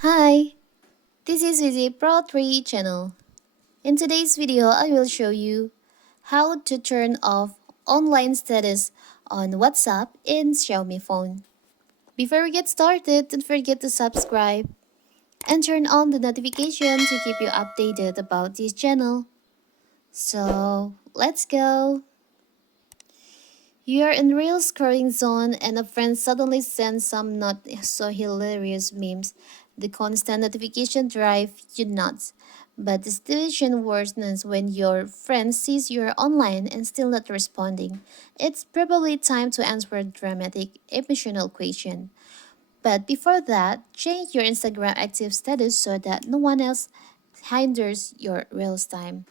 Hi, this is Vizi Pro 3 channel. In today's video, I will show you how to turn off online status on WhatsApp in Xiaomi phone. Before we get started, don't forget to subscribe and turn on the notification to keep you updated about this channel. So, let's go! You're in real scrolling zone and a friend suddenly sends some not so hilarious memes. The constant notification drive you nuts. But the situation worsens when your friend sees you're online and still not responding. It's probably time to answer a dramatic, emotional question. But before that, change your Instagram active status so that no one else hinders your real time.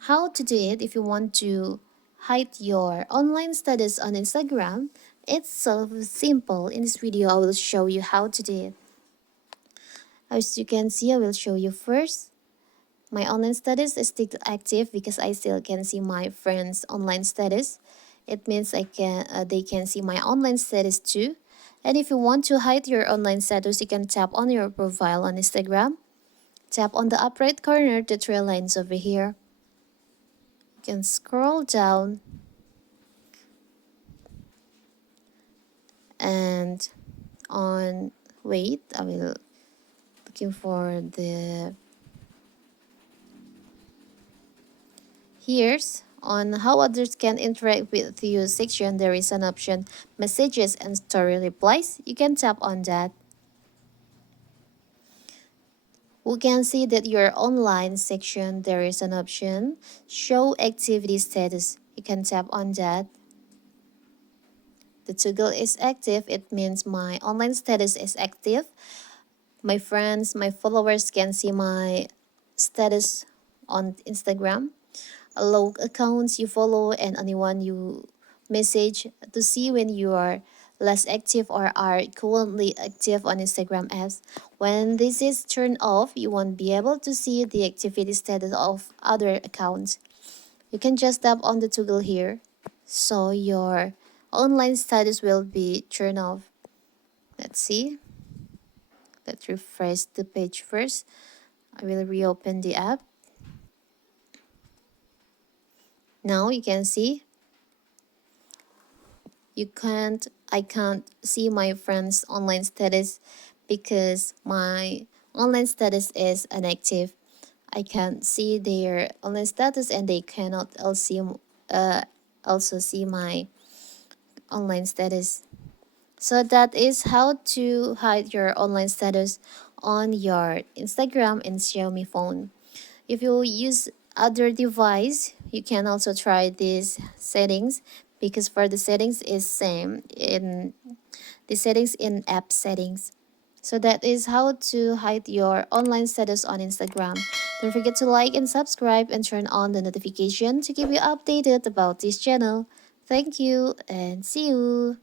How to do it if you want to hide your online status on Instagram? It's so simple. In this video, I will show you how to do it. As you can see, I will show you first. My online status is still active because I still can see my friends' online status. It means they can see my online status too. And if you want to hide your online status, you can tap on your profile on Instagram. Tap on the upper right corner, the three lines over here. You can scroll down and on wait, I will looking for the here's on how others can interact with you section. There is an option messages and story replies. You can tap on that. We can see that your online section there is an option show activity status. You can tap on that. The toggle is active. It means my online status is active. My friends, my followers can see my status on Instagram. Allow accounts you follow and anyone you message to see when you are less active or are currently active on Instagram apps. When this is turned off, you won't be able to see the activity status of other accounts. You can just tap on the toggle here, so your online status will be turned off. Let's see. Let's refresh the page first. I will reopen the app. Now you can see I can't see my friend's online status because my online status is inactive. I can't see their online status and they cannot also see my online status. So that is how to hide your online status on your Instagram and Xiaomi phone. If you use other device, you can also try these settings because for the settings is same in the settings in app settings. So that is how to hide your online status on Instagram. Don't forget to like and subscribe and turn on the notification to keep you updated about this channel. Thank you and see you.